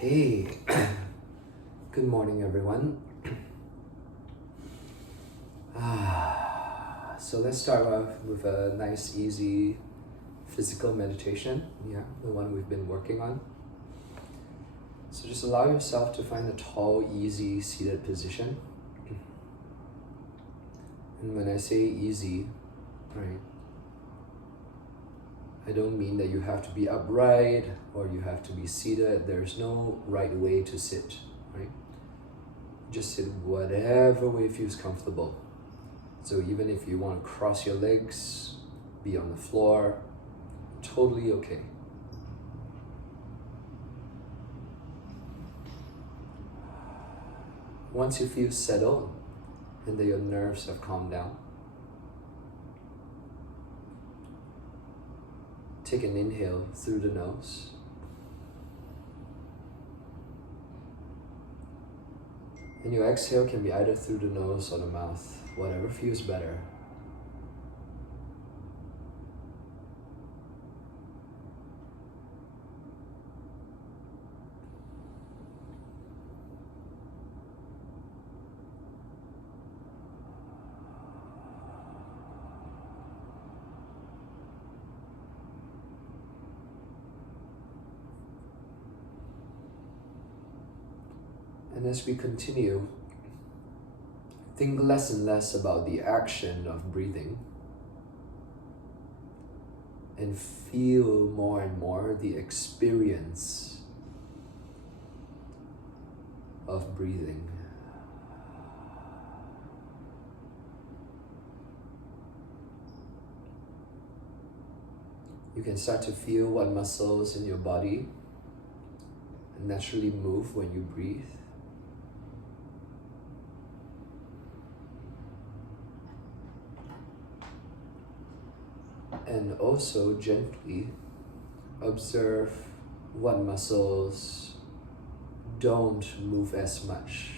Hey, good morning, everyone. So let's start off with a nice, easy physical meditation. Yeah, the one we've been working on. So just allow yourself to find a tall, easy seated position. And when I say easy, right, I don't mean that you have to be upright or you have to be seated. There's no right way to sit, right? Just sit whatever way feels comfortable. So even if you want to cross your legs, be on the floor, totally okay. Once you feel settled and that your nerves have calmed down, take an inhale through the nose. And your exhale can be either through the nose or the mouth, whatever feels better. And as we continue, think less and less about the action of breathing and feel more and more the experience of breathing. You can start to feel what muscles in your body naturally move when you breathe. And also gently observe what muscles don't move as much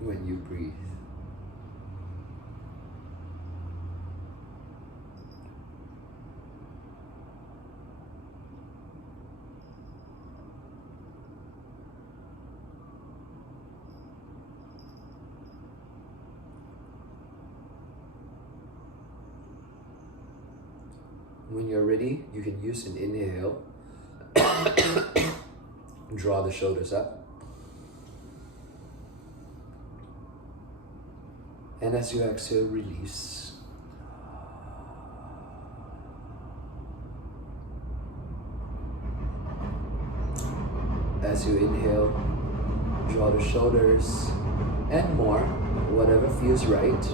when you breathe. When you're ready, you can use an inhale. Draw the shoulders up. And as you exhale, release. As you inhale, draw the shoulders and more, whatever feels right.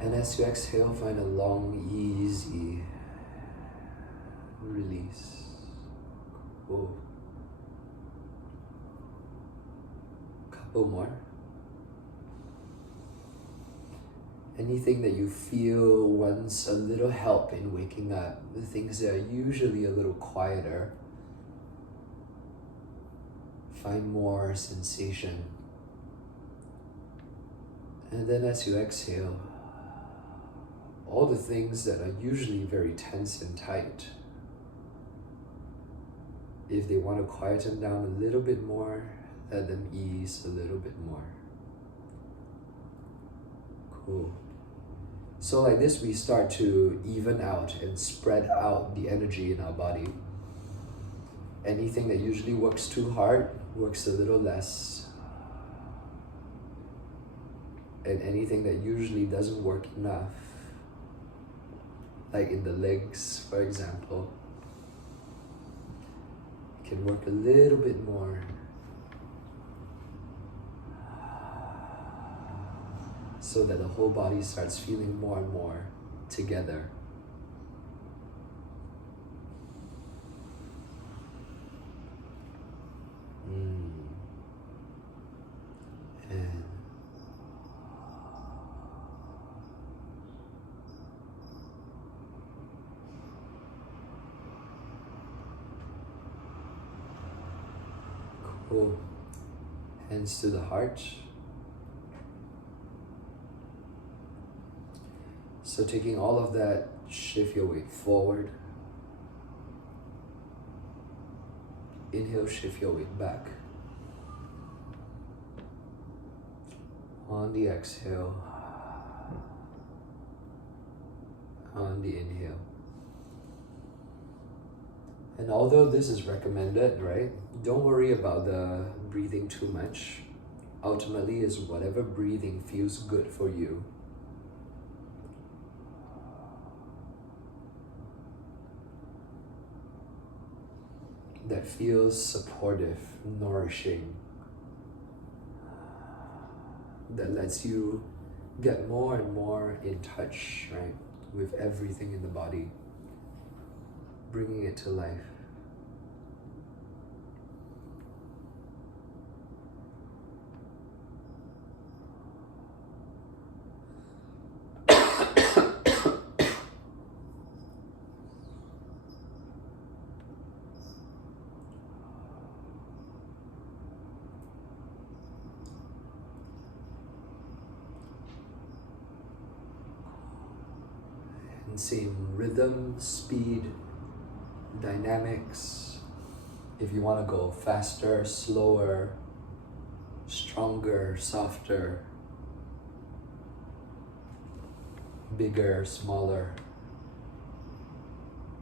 And as you exhale, find a long, easy release. Cool. Couple more. Anything that you feel wants a little help in waking up, the things that are usually a little quieter, find more sensation. And then as you exhale, all the things that are usually very tense and tight, if they want to quieten down a little bit more, let them ease a little bit more. Cool. So like this, we start to even out and spread out the energy in our body. Anything that usually works too hard works a little less. And anything that usually doesn't work enough, like in the legs, for example, can work a little bit more. So that the whole body starts feeling more and more together. And cool. Hands to the heart. So taking all of that Shift your weight forward. Inhale, shift your weight back. On the exhale, on the inhale. And although this is recommended, right, don't worry about the breathing too much. Ultimately, is whatever breathing feels good for you. That feels supportive, nourishing. That lets you get more and more in touch, right, with everything in the body, bringing it to life. Same rhythm, speed, dynamics. If you want to go faster, slower, stronger, softer, bigger, smaller,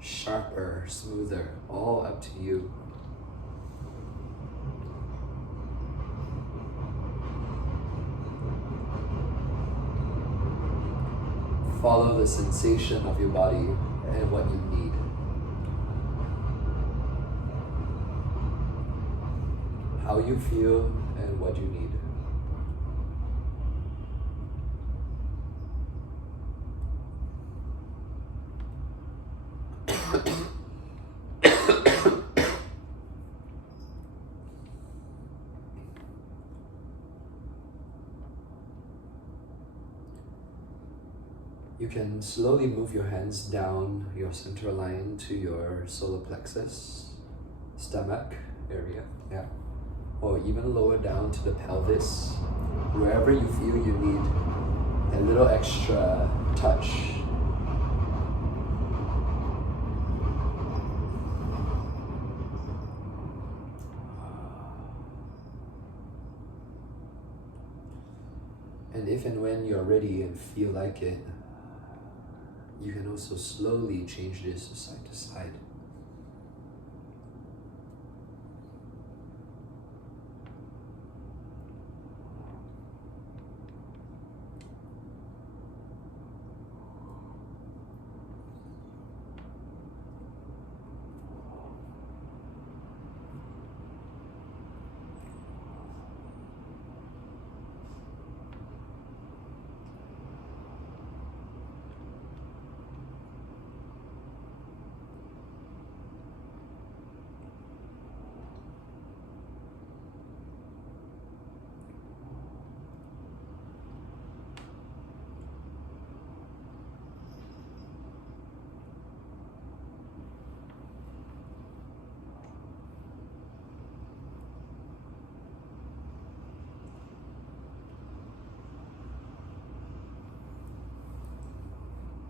sharper, smoother, all up to you. Follow the sensation of your body and what you need. How you feel and what you need. You can slowly move your hands down your center line to your solar plexus, stomach area, yeah. Or even lower down to the pelvis, wherever you feel you need a little extra touch. And if and when you're ready and feel like it, you can also slowly change this side to side.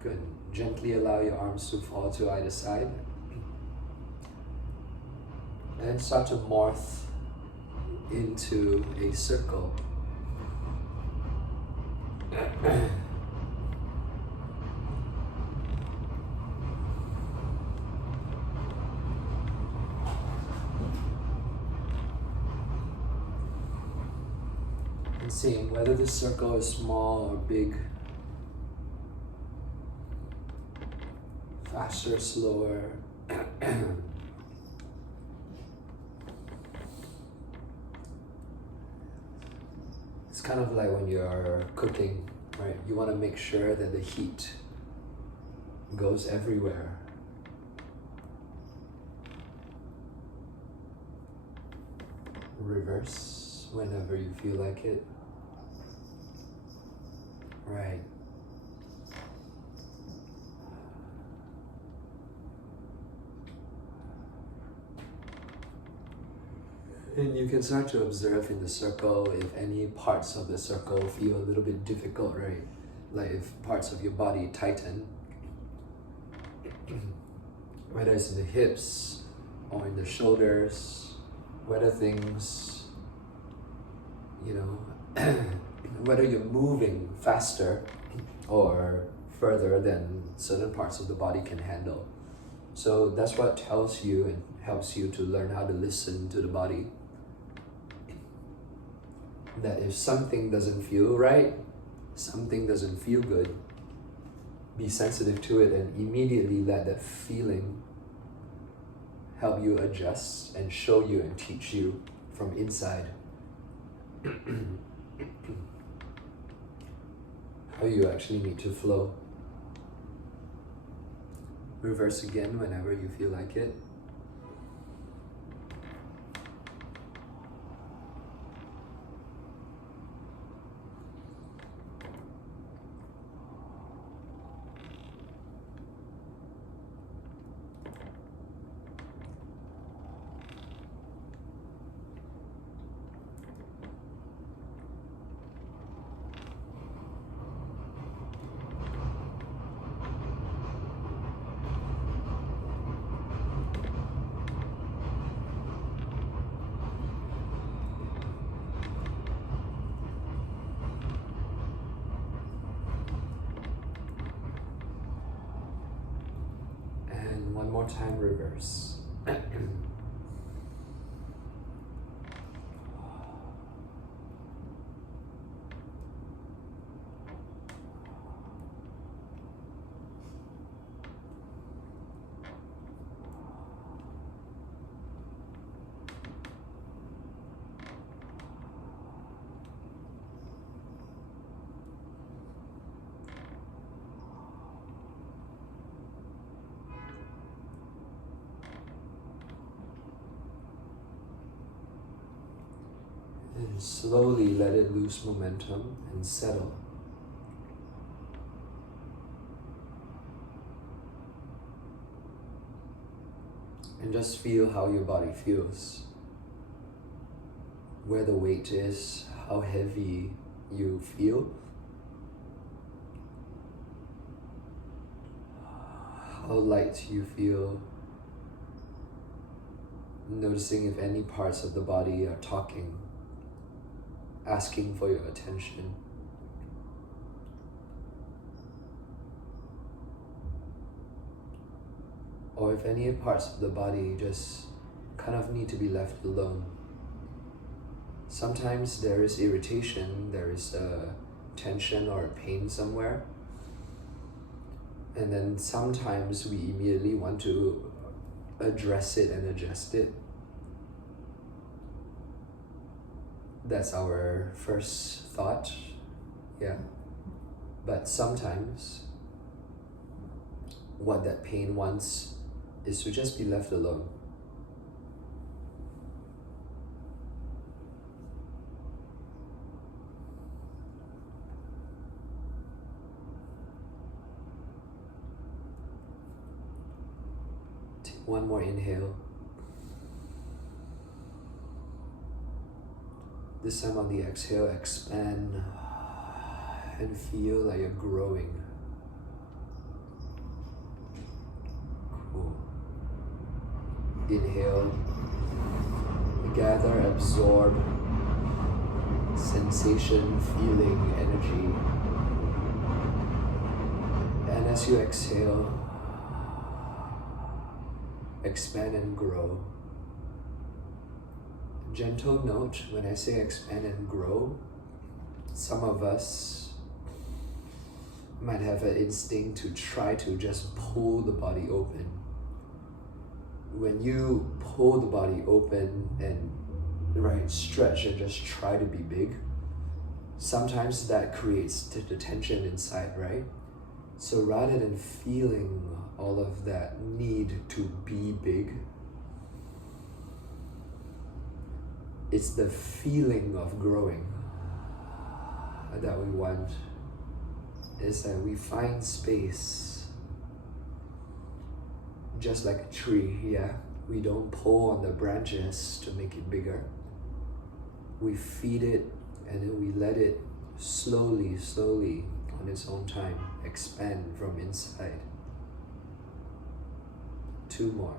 Good. Gently allow your arms to fall to either side. And start to morph into a circle. And seeing whether the circle is small or big, faster, slower. It's kind of like when you're cooking, right? You want to make sure that the heat goes everywhere. Reverse whenever you feel like it. Right. And you can start to observe in the circle if any parts of the circle feel a little bit difficult, right? Like if parts of your body tighten, whether it's in the hips or in the shoulders, whether things, whether you're moving faster or further than certain parts of the body can handle. So that's what tells you and helps you to learn how to listen to the body. That if something doesn't feel right, something doesn't feel good, be sensitive to it and immediately let that feeling help you adjust and show you and teach you from inside how you actually need to flow. Reverse again whenever you feel like it. One more time, reverse. And slowly let it lose momentum and settle. And just feel how your body feels. Where the weight is, how heavy you feel. How light you feel. Noticing if any parts of the body are talking, asking for your attention. Or if any parts of the body just kind of need to be left alone. Sometimes there is irritation, there is a tension or a pain somewhere. And then sometimes we immediately want to address it and adjust it. That's our first thought, yeah. But sometimes what that pain wants is to just be left alone. Take one more inhale. This time on the exhale, expand and feel like you're growing. Cool. Inhale, gather, absorb sensation, feeling, energy. And as you exhale, expand and grow. Gentle note, when I say expand and grow, some of us might have an instinct to try to just pull the body open. When you pull the body open and stretch and just try to be big, sometimes that creates the tension inside, right? So rather than feeling all of that need to be big, it's the feeling of growing that we want. Is that we find space, just like a tree, yeah? We don't pull on the branches to make it bigger. We feed it and then we let it slowly on its own time expand from inside. 2 more.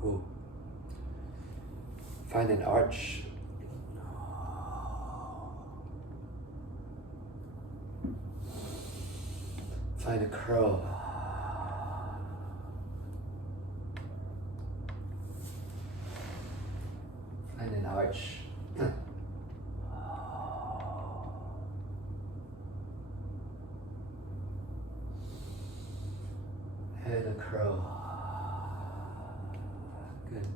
Cool. Find an arch. Find a curl. Find an arch. And a curl. Good.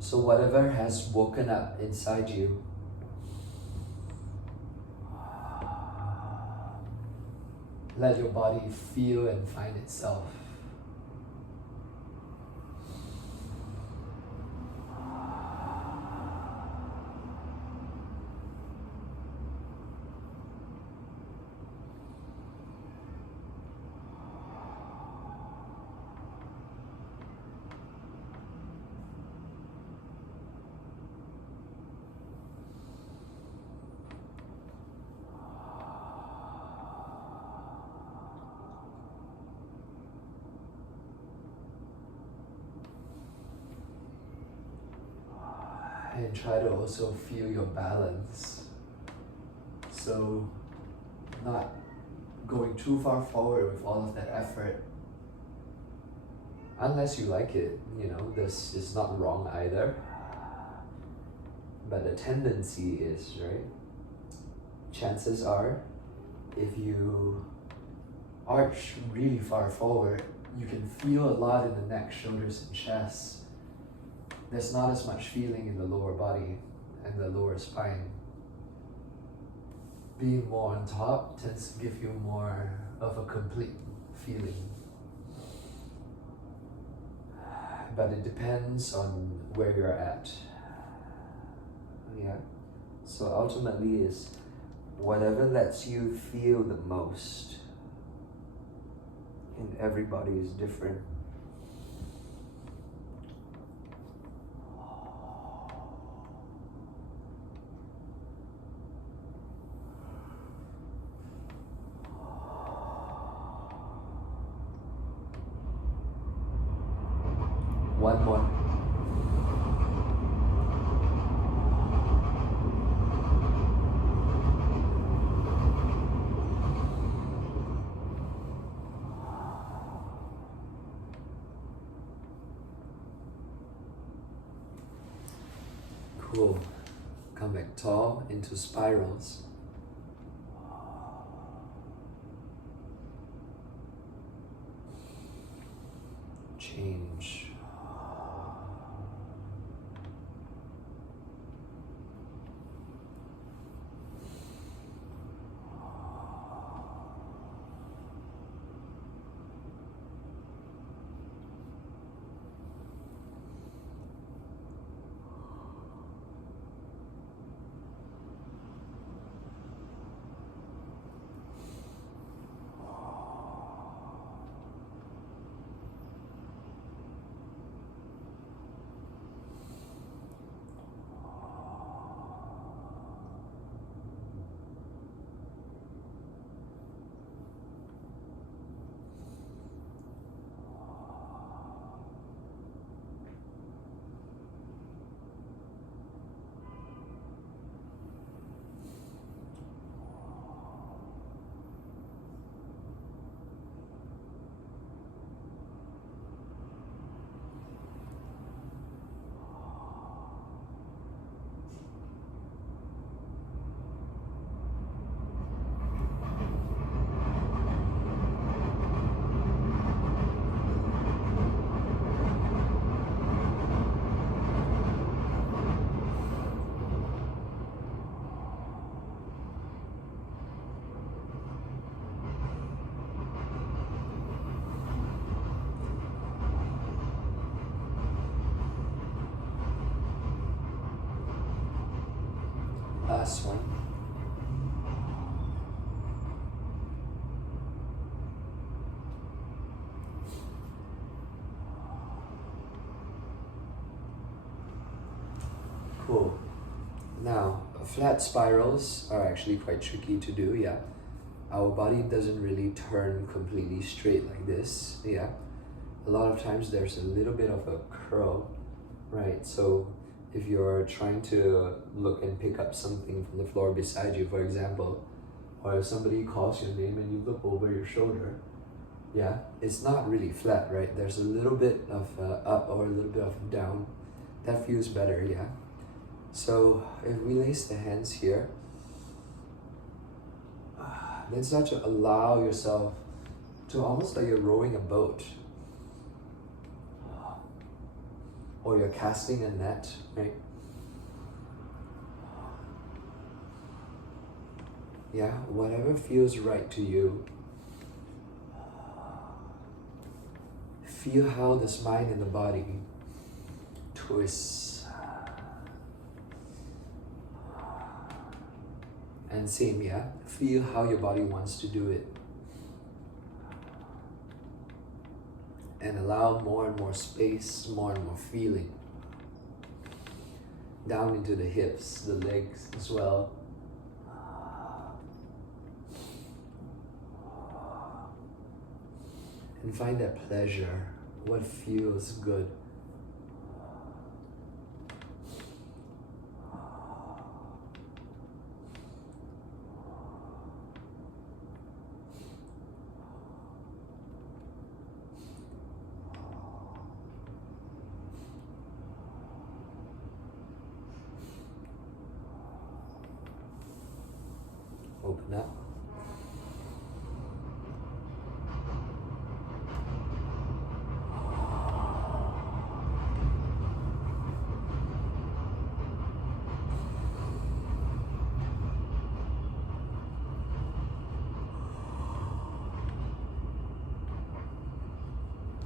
So whatever has woken up inside you, let your body feel and find itself. And try to also feel your balance. So not going too far forward with all of that effort. Unless you like it, this is not wrong either. But the tendency is, right? Chances are, if you arch really far forward, you can feel a lot in the neck, shoulders, and chest. There's not as much feeling in the lower body and the lower spine. Being more on top tends to give you more of a complete feeling. But it depends on where you're at. Yeah. So ultimately is whatever lets you feel the most. And everybody is different. One more. Cool. Come back tall into spirals. Change. last one. Cool. Now, flat spirals are actually quite tricky to do, yeah. Our body doesn't really turn completely straight like this, yeah. A lot of times there's a little bit of a curl, right? So if you're trying to look and pick up something from the floor beside you, for example, or if somebody calls your name and you look over your shoulder, yeah, it's not really flat, right? There's a little bit of up or a little bit of down. That feels better, yeah. So if we place the hands here, then start to allow yourself to almost like you're rowing a boat, or you're casting a net, right? Yeah, whatever feels right to you. Feel how the spine and the body twists. And same, yeah? Feel how your body wants to do it. And allow more and more space, more and more feeling. Down into the hips, the legs as well. And find that pleasure, what feels good. Open up.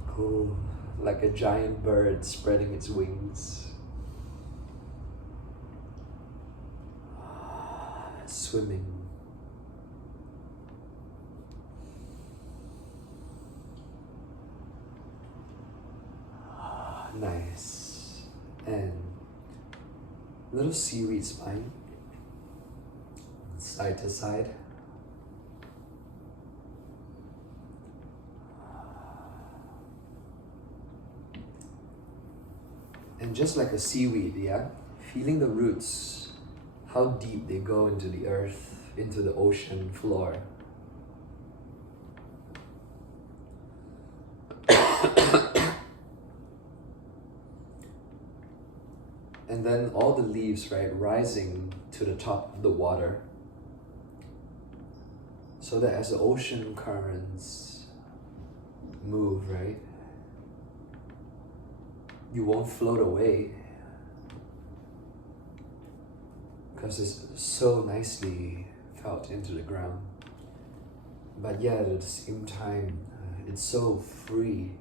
Cool, like a giant bird spreading its wings. Swimming. Nice. And little seaweed spine, side to side. And just like a seaweed, yeah, feeling the roots, how deep they go into the earth, into the ocean floor. And then all the leaves, right, rising to the top of the water. So that as the ocean currents move, right, you won't float away because it's so nicely felt into the ground. But yet at the same time, it's so free.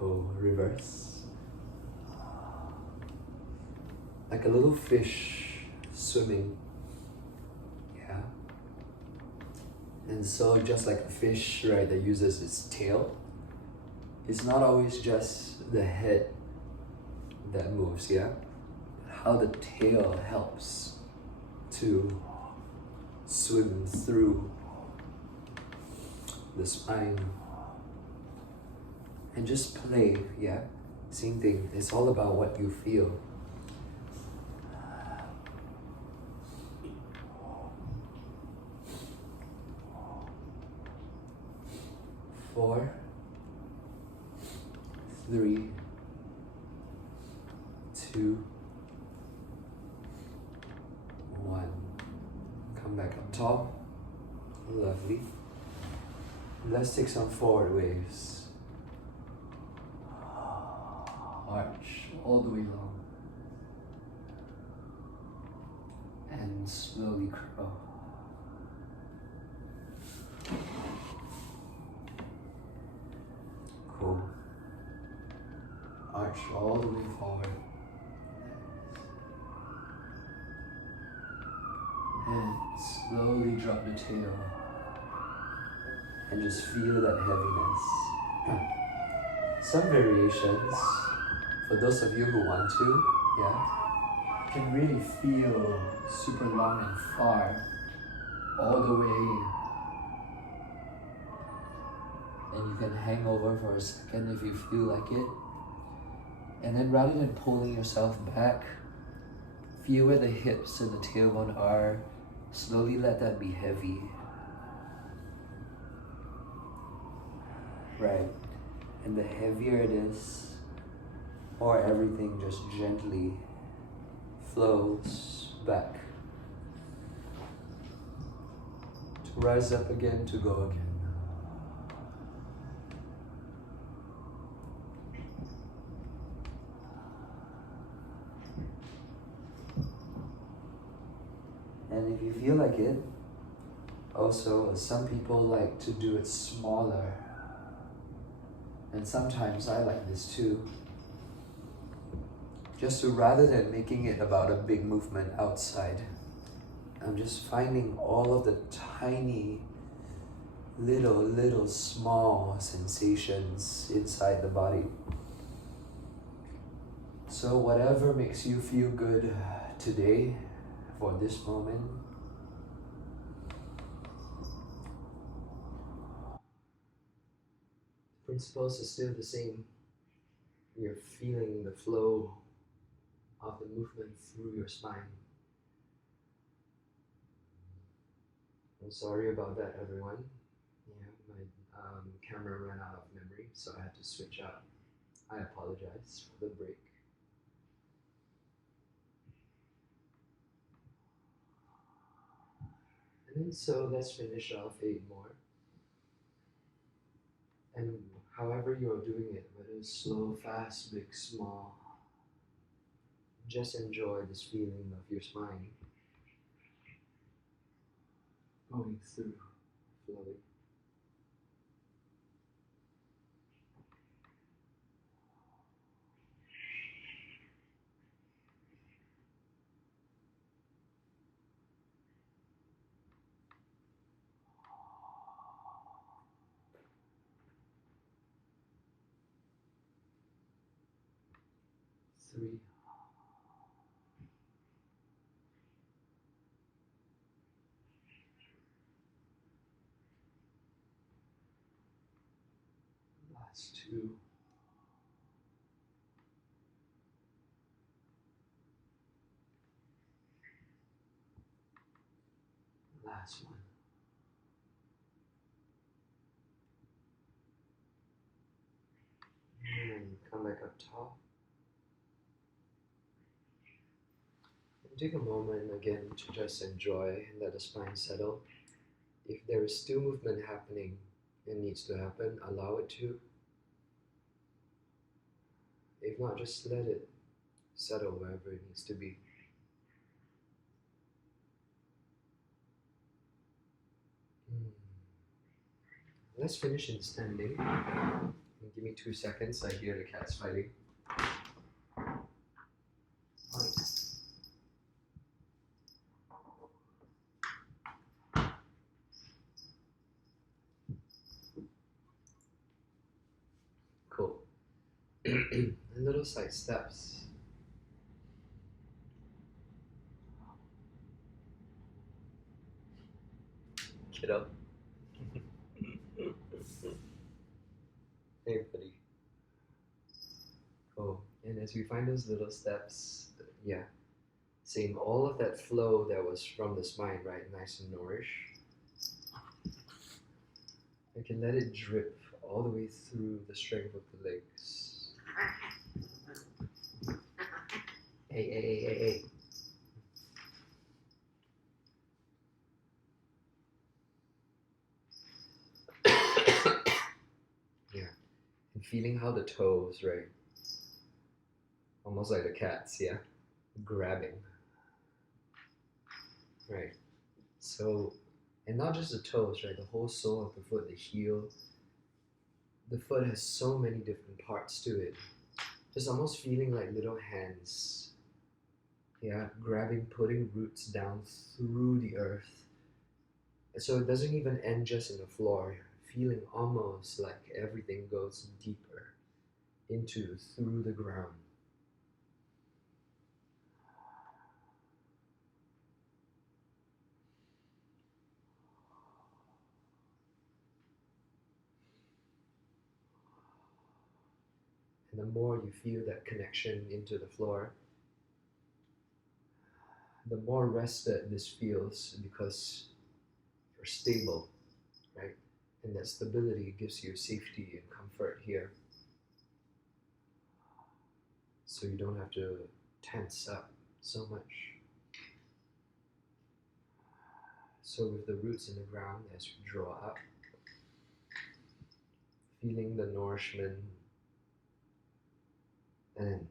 Cool, reverse. Like a little fish swimming. Yeah. And so just like a fish, right, that uses its tail, it's not always just the head that moves, yeah? How the tail helps to swim through the spine. And just play, yeah? Same thing, it's all about what you feel. Four, 3, 2, 1. Come back up top. Lovely. Let's take some forward waves. arch all the way along. And slowly curl. Cool. Arch all the way forward. And slowly drop the tail. And just feel that heaviness. Some variations, for those of you who want to, yeah, can really feel super long and far, all the way. And you can hang over for a second if you feel like it. And then rather than pulling yourself back, feel where the hips and the tailbone are. Slowly let that be heavy. Right. And the heavier it is, or everything just gently flows back. To rise up again, to go again. And if you feel like it, also some people like to do it smaller. And sometimes I like this too. Just to, rather than making it about a big movement outside, I'm just finding all of the tiny, little small sensations inside the body. So whatever makes you feel good today, for this moment, principles are still the same. You're feeling the flow of the movement through your spine. I'm sorry about that, everyone. Yeah, my camera ran out of memory, so I had to switch out. I apologize for the break. And then so let's finish off 8 more. And however you're doing it, whether it's slow, fast, big, small, just enjoy this feeling of your spine going through, flowing. Three. Last 2. Last 1. And come back up top. And take a moment again to just enjoy and let the spine settle. If there is still movement happening and needs to happen, allow it to. If not, just let it settle wherever it needs to be. Let's finish in standing. Give me 2 seconds, I hear the cats fighting. Cool. And little side steps. Get up. Hey, buddy. Cool. And as we find those little steps, yeah, same, all of that flow that was from the spine, right, nice and nourished. You can let it drip all the way through the strength of the legs. Hey. Yeah, and feeling how the toes, right, almost like the cats, yeah, grabbing, right? So, and not just the toes, right? The whole sole of the foot, the heel. The foot has so many different parts to it. Just almost feeling like little hands, yeah, grabbing, putting roots down through the earth. So it doesn't even end just in the floor, feeling almost like everything goes deeper into through the ground. And the more you feel that connection into the floor, the more rested this feels because you're stable, right? And that stability gives you safety and comfort here. So you don't have to tense up so much. So with the roots in the ground, as you draw up, feeling the nourishment and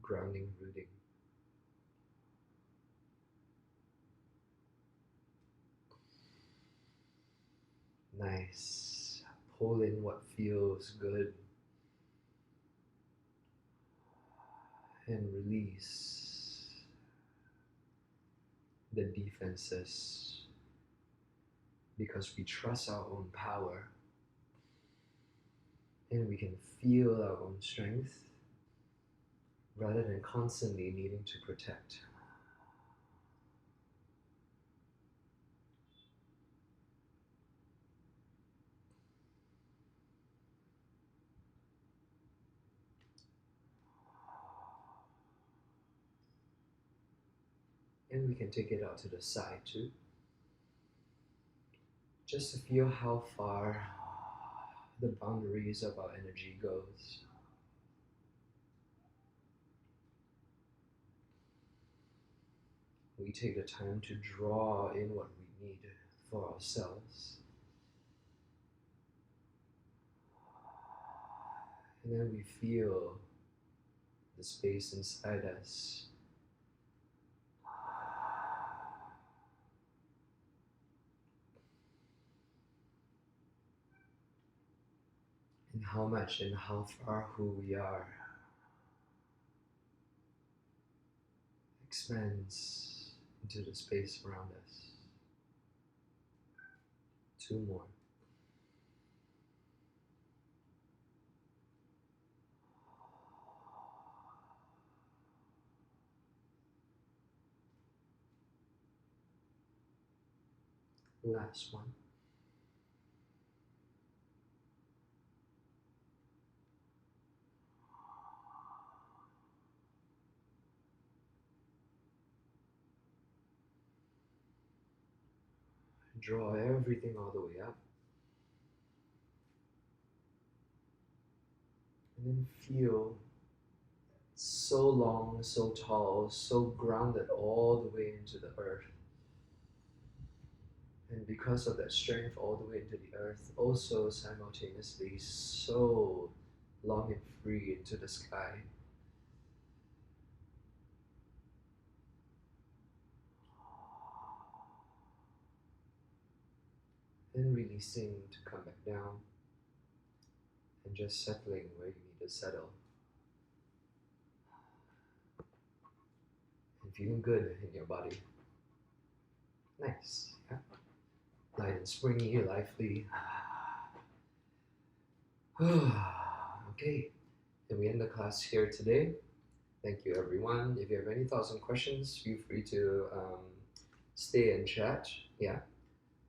grounding, rooting. Nice. Pull in what feels good and release the defenses because we trust our own power and we can feel our own strength rather than constantly needing to protect. And we can take it out to the side too, just to feel how far the boundaries of our energy goes. We take the time to draw in what we need for ourselves. And then we feel the space inside us. And how much and how far who we are expands into the space around us. 2 more. Last one. Draw everything all the way up. And then feel so long, so tall, so grounded all the way into the earth. And because of that strength all the way into the earth, also simultaneously so long and free into the sky. And releasing to come back down and just settling where you need to settle. And feeling good in your body. Nice, yeah. Light and springy, lively. Okay, and we end the class here today. Thank you, everyone. If you have any thoughts and questions, feel free to stay and chat, yeah,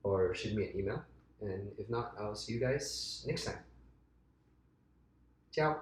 or shoot me an email. And if not, I'll see you guys next time. Ciao.